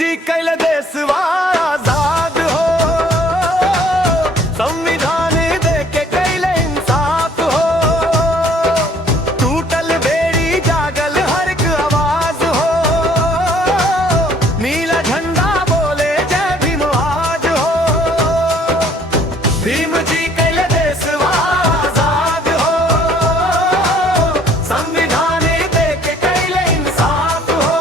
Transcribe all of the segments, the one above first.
जी कैल देशवा आजाद हो, संविधान दे के कैल इंसाफ हो, टूटल बेड़ी जागल हर एक आवाज हो, नीला झंडा बोले जय भीम आज हो। भीम जी कैल देशवा आजाद हो, संविधान दे के कैल इंसाफ हो।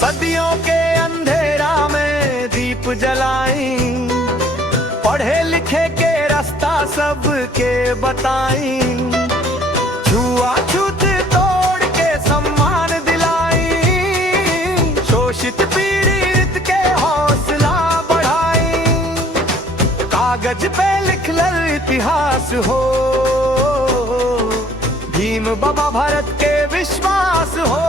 सदियों के अंधेरा में दीप जलाई, पढ़े लिखे के रास्ता सबके बताई, छुआछूत तोड़ के सम्मान दिलाई, शोषित पीड़ित के हौसला बढ़ाई, कागज पे लिखलर इतिहास हो, भीम बाबा भारत के विश्वास हो।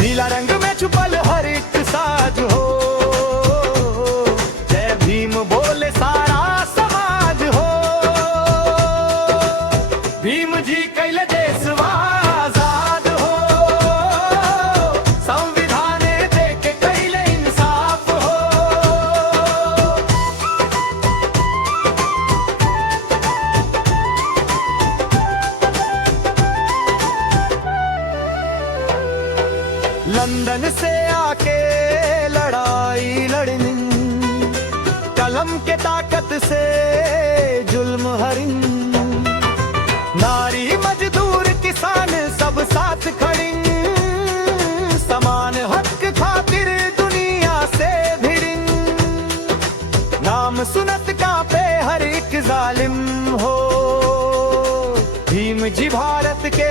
नीला रंग में छुपल हर एक साज हो, जय भीम बोले सारा समाज हो। भीम जी कैल देशवा आजाद हो, संविधान दे के कैल इंसाफ हो। लंदन से आके लड़ाई लड़नी, कलम के ताकत से जुल्म हरिन, नारी मजदूर किसान सब साथ खड़ी, समान हक खातिर दुनिया से भिड़िन, नाम सुनत कांपे हर एक जालिम हो, भीम जी भारत के